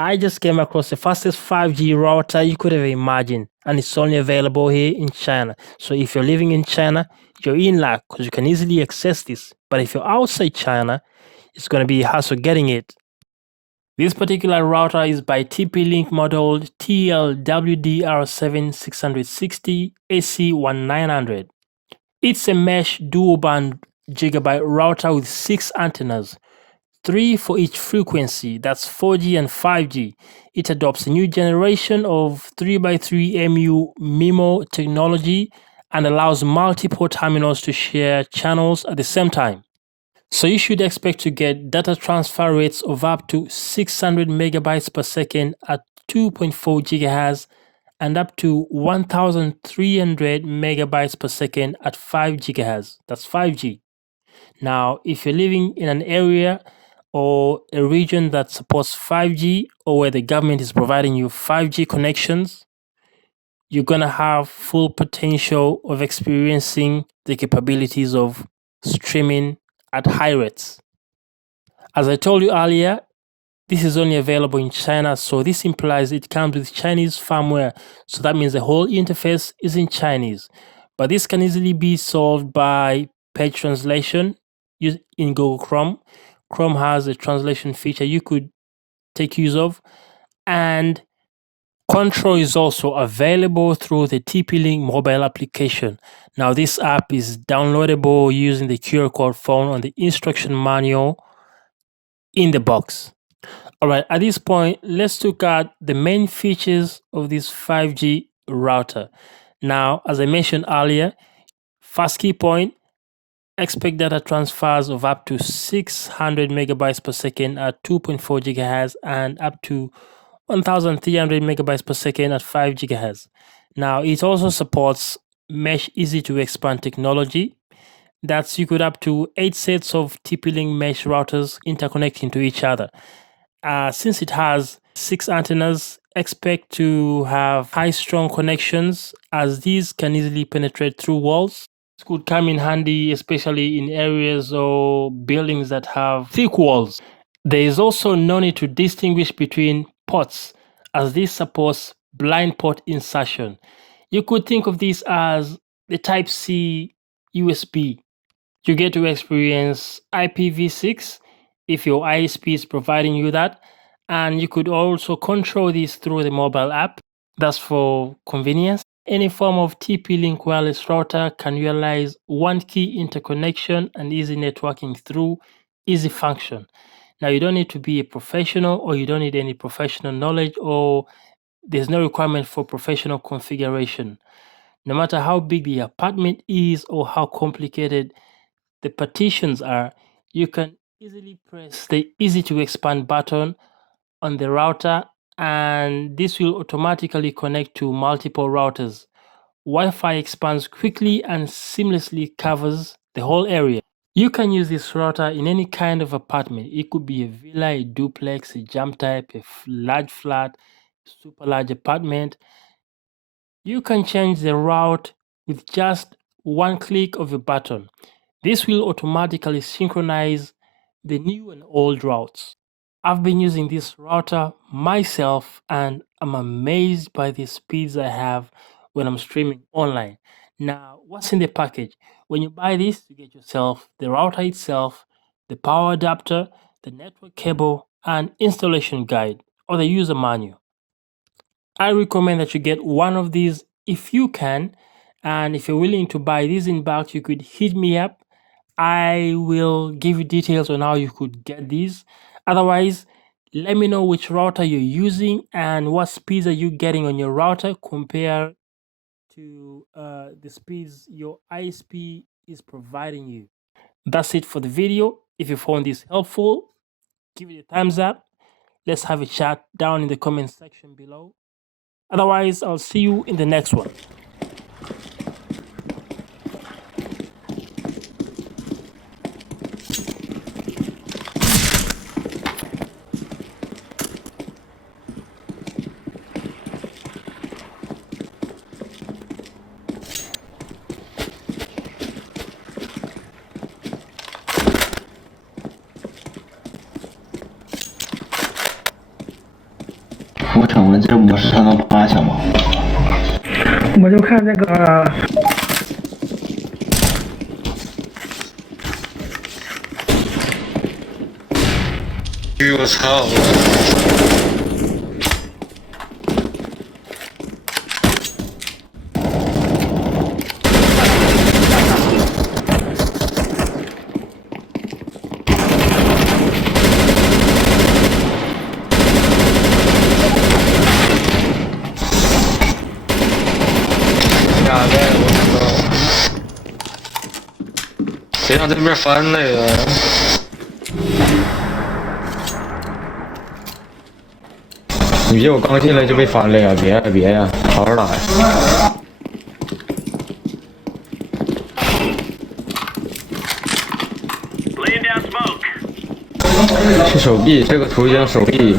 I just came across the fastest 5G router you could ever imagine, and it's only available here in China. So if you're living in China, you're in luck because you can easily access this. But if you're outside China, it's going to be a hassle getting it. This particular router is by TP-Link model TLWDR7660 AC1900. It's a mesh dual-band gigabit router with 6 antennas, 3 for each frequency, that's 4G and 5G. It adopts a new generation of 3x3 MU-MIMO technology and allows multiple terminals to share channels at the same time. So you should expect to get data transfer rates of up to 600 megabytes per second at 2.4 gigahertz and up to 1300 megabytes per second at 5 gigahertz. That's 5G. Now, if you're living in an area or a region that supports 5G or where the government is providing you 5G connections, you're going to have full potential of experiencing the capabilities of streaming at high rates. As I told you earlier, this is only available in China, so this implies it comes with Chinese firmware. So that means the whole interface is in Chinese. But this can easily be solved by page translation in Google Chrome. Chrome has a translation feature you could take use of. And control is also available through the TP-Link mobile application. Now, this app is downloadable using the QR code found on the instruction manual in the box. All right, at this point, let's look at the main features of this 5G router. Now, as I mentioned earlier, first key point, expect data transfers of up to 600 megabytes per second at 2.4 gigahertz and up to 1300 megabytes per second at 5 gigahertz. Now, it also supports mesh easy to expand technology. That's you could up to 8 sets of TP-Link mesh routers interconnecting to each other. Since it has 6 antennas, expect to have high strong connections as these can easily penetrate through walls. This could come in handy, especially in areas or buildings that have thick walls. There is also no need to distinguish between ports as this supports blind port insertion. You could think of this as the Type-C USB. You get to experience IPv6 if your ISP is providing you that, and you could also control this through the mobile app. That's for convenience. Any form of TP-Link wireless router can realize one key interconnection and easy networking through easy function. Now, you don't need to be a professional or you don't need any professional knowledge or there's no requirement for professional configuration. No matter how big the apartment is or how complicated the partitions are, you can easily press the easy to expand button on the router and this will automatically connect to multiple routers. Wi-Fi expands quickly and seamlessly covers the whole area. You can use this router in any kind of apartment. It could be a villa, a duplex, a jump type, a large flat, super large apartment. You can change the route with just one click of a button. This will automatically synchronize the new and old routes. I've been using this router myself and I'm amazed by the speeds I have when I'm streaming online. Now, what's in the package? When you buy this, you get yourself the router itself, the power adapter, the network cable, and installation guide or the user manual. I recommend that you get one of these if you can, and if you're willing to buy these in bulk, you could hit me up. I will give you details on how you could get these. Otherwise, let me know which router you're using and what speeds are you getting on your router compared to the speeds your ISP is providing you. That's it for the video. If you found this helpful, give it a thumbs up. Let's have a chat down in the comment section below. Otherwise, I'll see you in the next one. 我想问，这模式它能趴下吗？我就看这个。我操！下来，我操！谁让这边翻来了？你别我刚进来就被翻了呀！别呀，好好打呀！是手臂，这个图像手臂。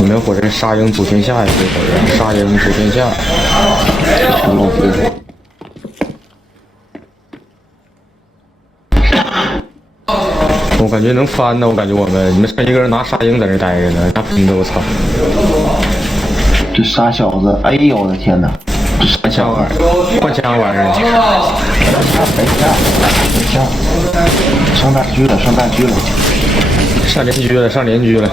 你们伙人杀鹰祖天下呀！这伙人杀鹰祖天下，陈老夫。我感觉能翻呢，我感觉你们剩一个人拿沙鹰在这待着呢，那喷的我操！这傻小子，哎呦我的天哪！换枪玩意儿，换枪玩意儿。上大狙了，上大狙了，上连狙了，上连狙了。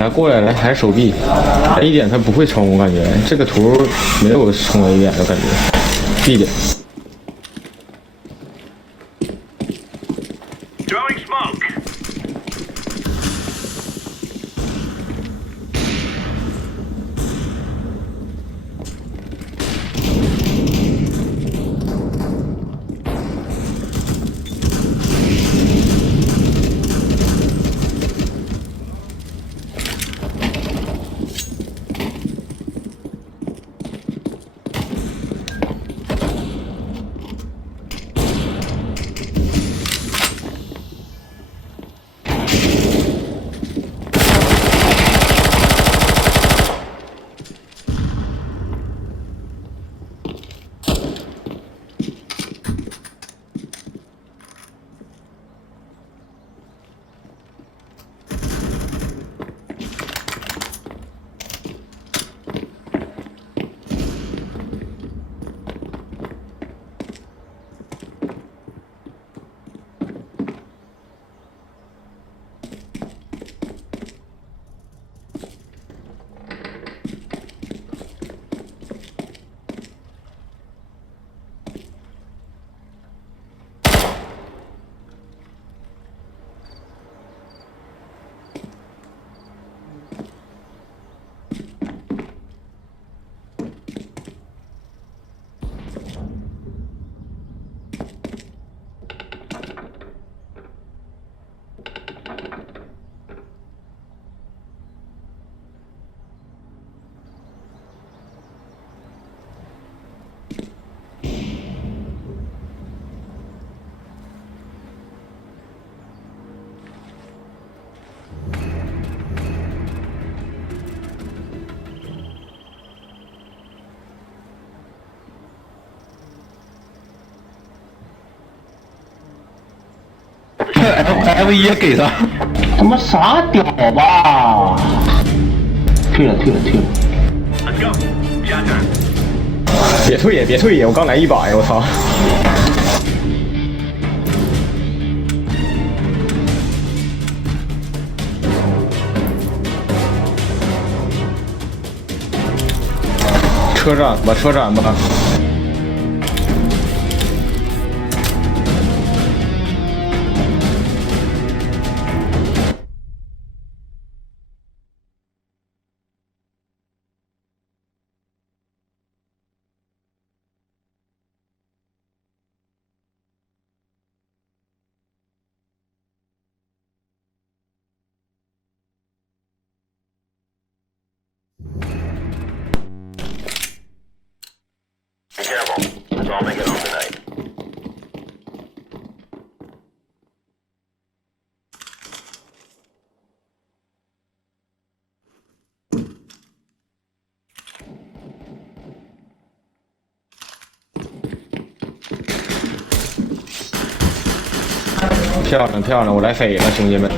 来过来，来还是手臂 ，A 点他不会冲，我感觉这个图没有冲 A 点的感觉 ，B 点。F1也给上，他妈傻屌吧！退了。别退呀！我刚来1把呀！我操！车站吧。Be careful. Let's all make it home tonight.漂亮！我来匪了，兄弟们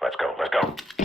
！Let's go.